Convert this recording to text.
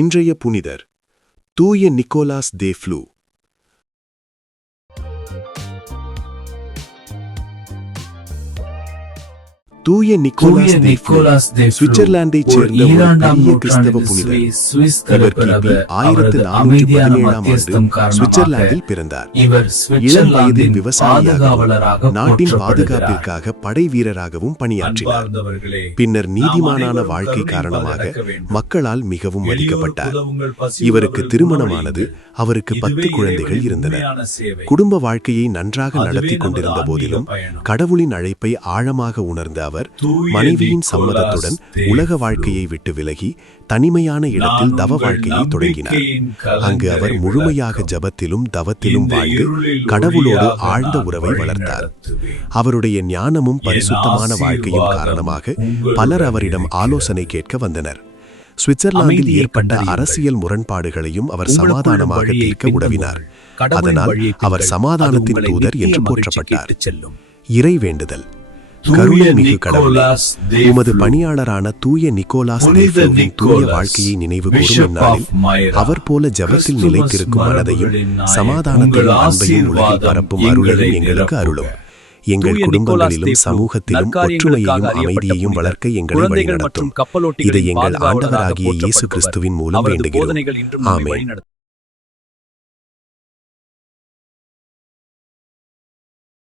இன்றைய புனிதர் தூய நிக்கோலாஸ் தே ஃப்ளூ. தூய நிக்கோலாஸ் தே ஃப்ளூ சுவிட்சர்லாந்தைச் சேர்ந்த ஒரு பெரிய கிறிஸ்தவ புனிதர். இவர் கிபி 1417ஆம் ஆண்டு சுவிட்சர்லாந்தில் பிறந்தார். இளம் வயதில் விவசாயியாகவும் நாட்டின் பாதுகாப்பிற்காக படை வீரராகவும் பணியாற்றினார். பின்னர் நீதிமானான வாழ்க்கை காரணமாக மக்களால் மிகவும் மதிக்கப்பட்டார். இவருக்கு திருமணமானது. அவருக்கு 10 குழந்தைகள் இருந்தனர். குடும்ப வாழ்க்கையை நன்றாக நடத்தி கொண்டிருந்த போதிலும் கடவுளின் அழைப்பை ஆழமாக உணர்ந்த அவர் மனைவியின் சம்மதத்துடன் உலக வாழ்க்கையை விட்டு விலகி தனிமையான இடத்தில் தவ வாழ்க்கையை தொடங்கினார். அங்கு அவர் முழுமையாக ஜபத்திலும் தவத்திலும் வாழ்ந்து கடவுளோடு ஆழ்ந்த உறவை வளர்த்தார். அவருடைய ஞானமும் பரிசுத்தமான வாழ்க்கையும் காரணமாக பலர் அவரிடம் ஆலோசனை கேட்க வந்தனர். சுவிட்சர்லாந்தில் ஏற்பட்ட அரசியல் முரண்பாடுகளையும் அவர் சமாதானமாக தீர்க்க உதவினார். அதனால் அவர் சமாதானத்தின் தூதர் என்று போற்றப்பட்டார். இறை வேண்டுதல். கருணை மிகு கடவுளே, உமது பணியாளரான தூய நிக்கோலாஸ் தே ஃப்ளூவின் தூய வாழ்க்கையை நினைவு கூறும் இந்நாளில் அவர் போல ஜபத்தில் நிலைத்திருக்கும் மனதையும் சமாதானத்தையும் அன்பையும் உலகில் பரப்பும் அருளையும் எங்களுக்கு அருளும். எங்கள் குடும்பங்களிலும் சமூகத்திலும் ஒற்றுமையையும் அமைதியையும் வளர்க்க எங்களை வழிநடத்தும். இதை எங்கள் ஆண்டவராகிய இயேசு கிறிஸ்துவின் மூலம் வேண்டுகிறோம். ஆமென்.